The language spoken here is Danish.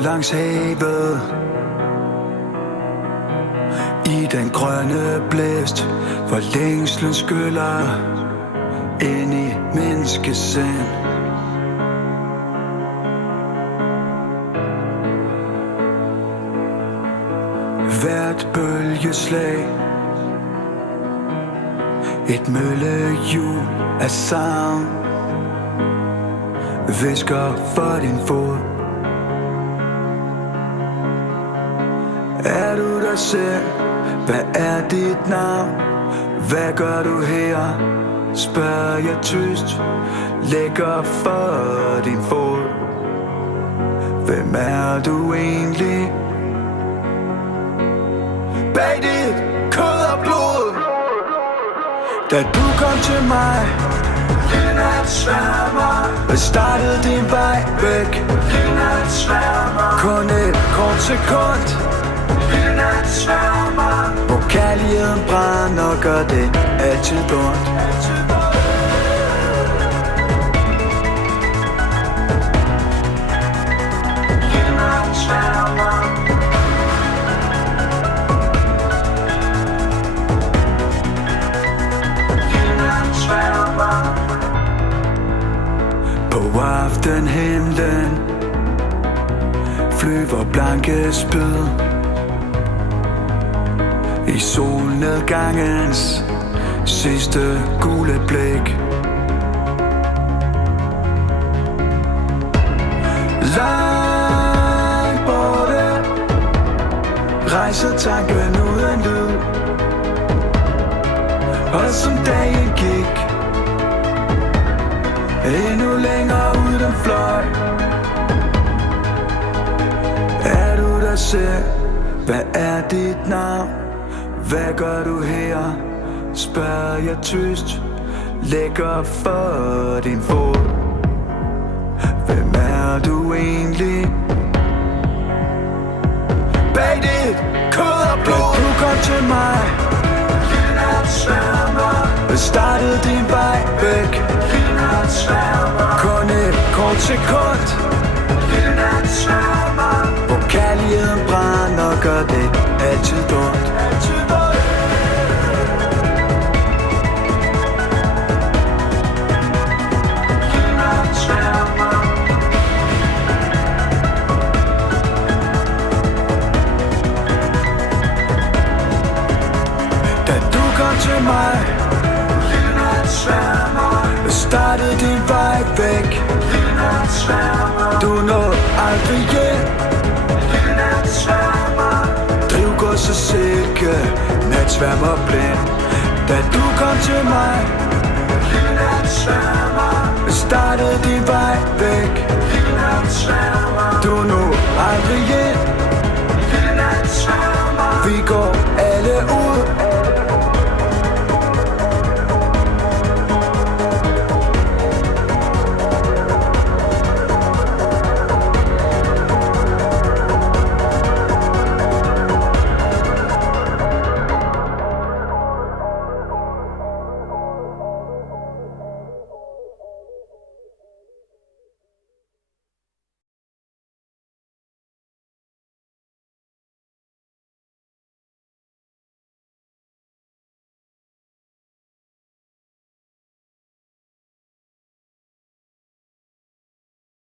ud langs havet, i den grønne blæst, hvor længslen skyller ind i menneskesind. Hvert bølgeslag, et møllehjul af savn, hvisker for din fod. Er du dig selv? Hvad er dit navn? Hvad gør du her? Spørger jeg tyst, lægger for din fod. Hvem er du egentlig? Bag dit kød og blod. Da du kom til mig, lille nat sværmer, og startede din vej væk. Lille nat sværmer, kun et kort sekund. Lille nat sværmer, hvor kærligheden brænder, gør det altid ondt. Lille nat sværmer, på aftenhimlen flyver blanke spyd i solnedgangens sidste gule blik. Langt borte rejser tanken uden lyd, og som dagen gik, endnu længere ud den fløj. Er du dig selv? Hvad er dit navn? Hvad gør du her? Spørger jeg tyst, lægger for din fod. Hvem er du egentlig? Bag dit kød og blod. Du kom til mig, lille nat sværmer, og startede din vej væk. Lille nat sværmer, kun et kort sekund. Lille nat sværmer, hvor kærligheden brænder, gør det altid ondt. Til mig, lille nat sværmer, startede din vej væk. Lille nat sværmer, du nåede aldrig hjem. Lille nat sværmer, drivgods og silke, natsværmer blind. Da du kom til mig, lille nat sværmer, startede din vej væk. Lille nat sværmer.